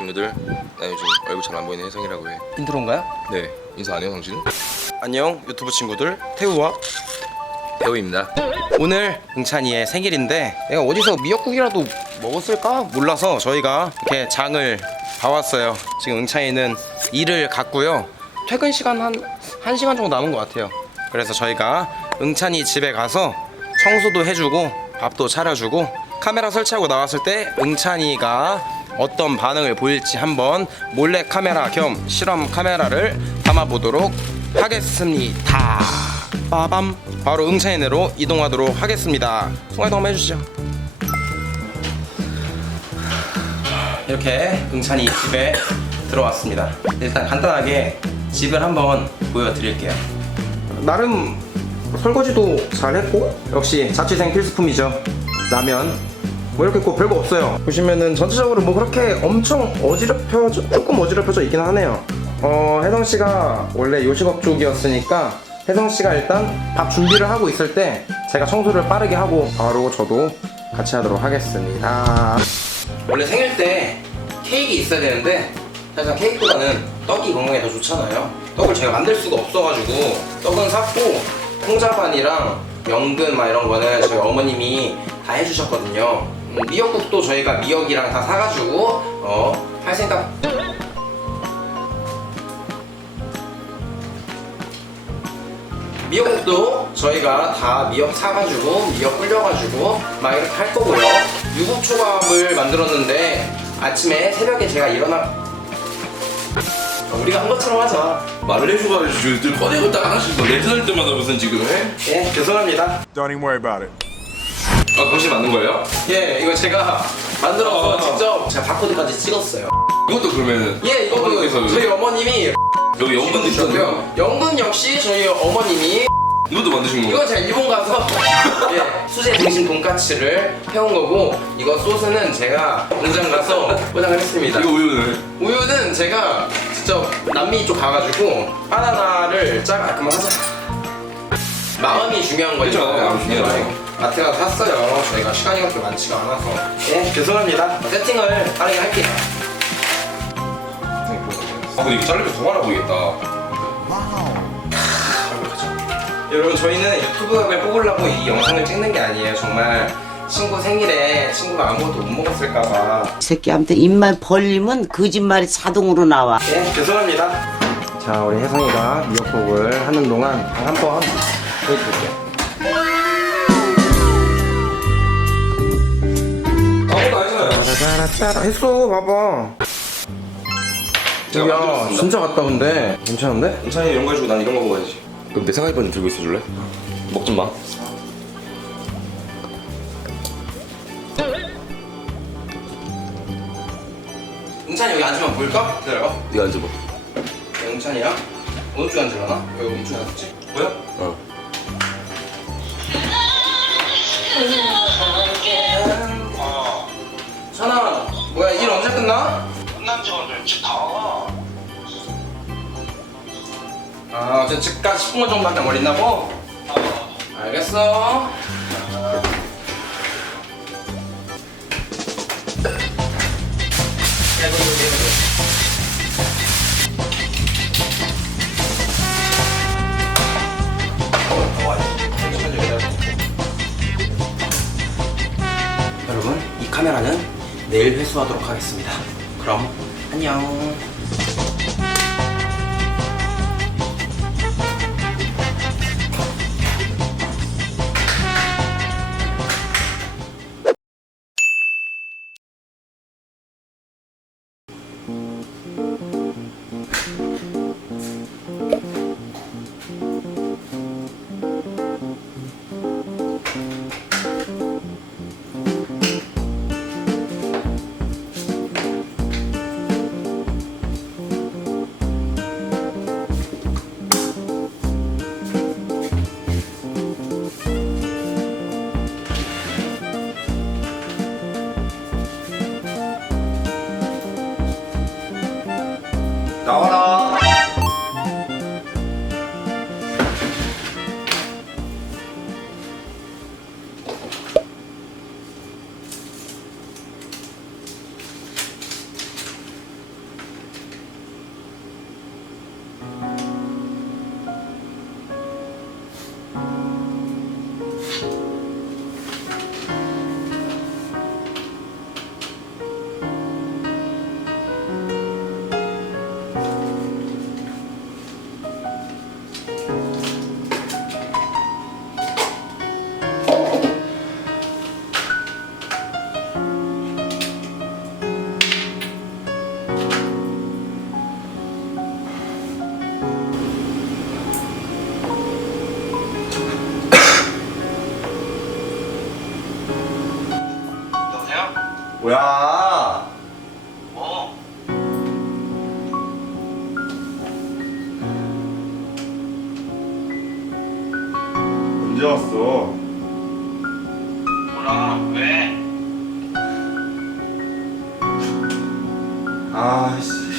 친구들 나 요즘 얼굴 잘 안 보이는 혜성이라고 해. 인트로인가요? 네 인사 안 해요 당신은? 안녕 유튜브 친구들 태우와 배우입니다. 오늘 응찬이의 생일인데 내가 어디서 미역국이라도 먹었을까 몰라서 저희가 이렇게 장을 봐왔어요 지금 응찬이는 일을 갔고요 퇴근 시간 한 1시간 정도 남은 것 같아요 그래서 저희가 응찬이 집에 가서 청소도 해주고 밥도 차려주고 카메라 설치하고 나왔을 때 응찬이가 어떤 반응을 보일지 한번 몰래 카메라 겸 실험 카메라를 담아보도록 하겠습니다. 빠밤 바로 응찬이네로 이동하도록 하겠습니다. 통화도 해주시죠. 이렇게 응찬이 집에 들어왔습니다. 일단 간단하게 집을 한번 보여드릴게요. 나름 설거지도 잘했고 역시 자취생 필수품이죠. 라면 뭐 이렇게 꼭 별거 없어요. 보시면은 전체적으로 뭐 그렇게 엄청 어지럽혀져 조금 어지럽혀져 있긴 하네요. 어 혜성 씨가 원래 요식업 쪽이었으니까 혜성 씨가 일단 밥 준비를 하고 있을 때 제가 청소를 빠르게 하고 바로 저도 같이 하도록 하겠습니다. 원래 생일 때 케이크 있어야 되는데 사실 케이크보다는 떡이 건강에 더 좋잖아요. 떡을 제가 만들 수가 없어가지고 떡은 샀고 콩자반이랑 연근 막 이런 거는 저희 어머님이 다 해주셨거든요. 음, 미역국도 저희가 미역이랑 다 사가지고 어, 할 생각. 미역국도 저희가 다 미역 사가지고 미역 불려가지고 막 이렇게 할 거고요. 유부초밥을 만들었는데 아침에 새벽에 제가 일어나 우리가 한 것처럼 하자. 말을 해줘가지고 늘 꺼내고 딱 하나씩 뭐 내전할 때마다 무슨 지금 해? 예, 죄송합니다. Don't even worry about it. 아 당신 맞는 거예요? 예, 이거 제가 만들어서 아. 직접 제가 바코드까지 찍었어요. 이것도 그러면 예, 이거 그 어머니께서 저희 어머님이 여기 연근 드셨고요. 주셨고요. 연근 역시 저희 어머님이 이것도 만드신 거예요? 이건 제가 일본 가서 예, 수제 등심 돈까츠를 해온 거고 이거 소스는 제가 공장 가서 포장을 했습니다. 이거 우유는 우유는 제가 직접 남미 쪽 가가지고 바나나를 짜 아, 그만 하자. 마음이 중요한 거죠. 그쵸, 마음이 중요하죠. 마트 가서 샀어요. 저희가 시간이 그렇게 많지가 않아서. 예, 죄송합니다. 세팅을 빠르게 할게요. 아 근데 이거 자르면 더 많아 보이겠다. 여러분 저희는 유튜브를 뽑으려고 이 영상을 찍는 게 아니에요. 정말 친구 생일에 친구가 아무것도 못 먹었을까봐. 새끼한테 입만 벌리면 거짓말이 자동으로 나와. 예, 죄송합니다. 자, 우리 혜성이가 미역국을 하는 동안 한 번 보여드릴게요. 짜라짜라 했어, 봐봐. 제가 야, 만들었습니다. 진짜 같다 근데 괜찮은데? 찬이 이런 거 해주고 난 이런 거 먹어야지. 그럼 내 생활비는 들고 있어줄래? 먹좀 마. 응찬이 여기 앉으면 보일까? 기다려봐. 네가 앉아봐. 응찬이야? 어느 쪽에 앉으려나? 여기 어느 쪽에 앉았지? 뭐야? 어. 찬아, 뭐야 일 언제 끝나? 끝난 지 오늘 집 가. 아, 어제 집까지 10분 정도밖에 안 걸린다고? 알겠어. 내일 회수하도록 하겠습니다. 그럼 안녕. 뭐야? 뭐? 언제 왔어? 뭐라? 왜? 아씨.